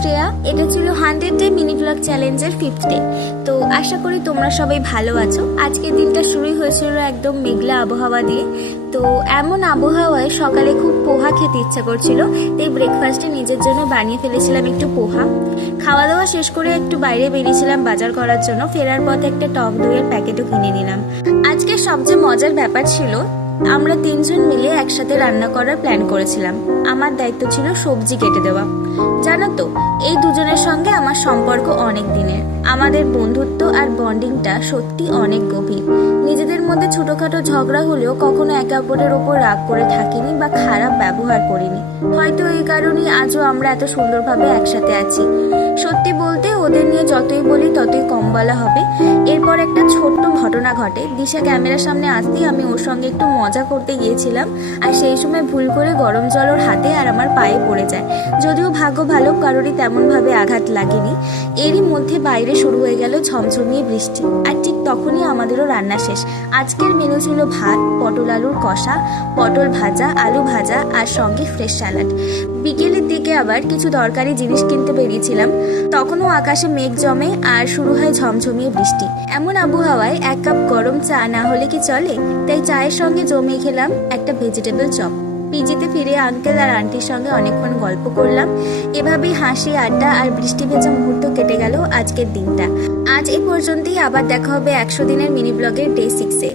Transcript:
শ্রেয়া। এটা ছিল 100 day mini blog চ্যালেঞ্জের 5th ডে। তো আশা করি তোমরা সবাই ভালো আছো। আজকের দিনটা শুরুই হয়েছিল একদম মেঘলা আবহাওয়া দিয়ে। তো এমন আবহাওয়ায় সকালে খুব পোহা খেতে ইচ্ছা করছিল, তাই ব্রেকফাস্টে নিজের জন্য বানিয়ে ফেলেছিলাম একটু পোহা। খাওয়া দাওয়া শেষ করে একটু বাইরে বেরিয়েছিলাম বাজার করার জন্য। ফেরার পথে একটা টক দইয়ের প্যাকেটও কিনে নিলাম। আজকে সবচেয়ে মজার ব্যাপার ছিল, আমরা 3 জন মিলে একসাথে রান্না করার প্ল্যান করেছিলাম। আমার দায়িত্ব ছিল সবজি কেটে দেওয়া। জানো তো, এই দুজনের সঙ্গে আমার সম্পর্ক অনেক দিনের। আমাদের বন্ধুত্ব আর বন্ডিংটা সত্যি অনেক গভীর। নিজেদের মধ্যে ছোটখাটো ঝগড়া হলেও কখনো একে অপরের ওপর রাগ করে থাকিনি বা খারাপ ব্যবহার করিনি। হয়তো এই কারণেই আজও আমরা এত সুন্দরভাবে একসাথে আছি। সত্যি বলতে ওদের নিয়ে যতই বলি ততই কম বলা হবে। এরপর একটা ছোট্ট ঘটনা ঘটে। দিশা ক্যামেরার সামনে আসতেই আমি ওর সঙ্গে একটু মজা করতে গিয়েছিলাম, আর সেই সময় ভুল করে গরম জল ওর হাতে আর আমার পায়ে পড়ে যায়। যদিও ভাগ্য ভালো, কারোরই তেমনভাবে আঘাত লাগেনি। এরই মধ্যে বাইরে শুরু হয়ে গেল ঝমঝমিয়ে বৃষ্টি, আর ঠিক তখনই আমাদেরও রান্না শেষ। আজকের মেনু ছিল ভাত, পটল আলুর কষা, পটল ভাজা, আলু ভাজা আর সঙ্গে ফ্রেশ স্যালাড। বিকেলের দিকে আবার কিছু দরকারি জিনিস কিনতে বেরিয়েছিলাম। তখনও আকাশে মেঘ জমে আর শুরু হয় ঝমঝমিয়ে বৃষ্টি। এমন আবহাওয়ায় 1 কাপ গরম চা না হলে কি চলে? তাই চায়ের সঙ্গে জমিয়ে খেলাম একটা ভেজিটেবল চপ। পিজিতে ফিরে আঙ্কেল আর আন্টির সঙ্গে অনেকক্ষণ গল্প করলাম। এভাবেই হাসি, আড্ডা আর বৃষ্টি ভেজা মুহূর্ত কেটে গেল আজকের দিনটা। আজ এই পর্যন্তই। আবার দেখা হবে 100 দিনের মিনি ব্লগের ডে 6-এ।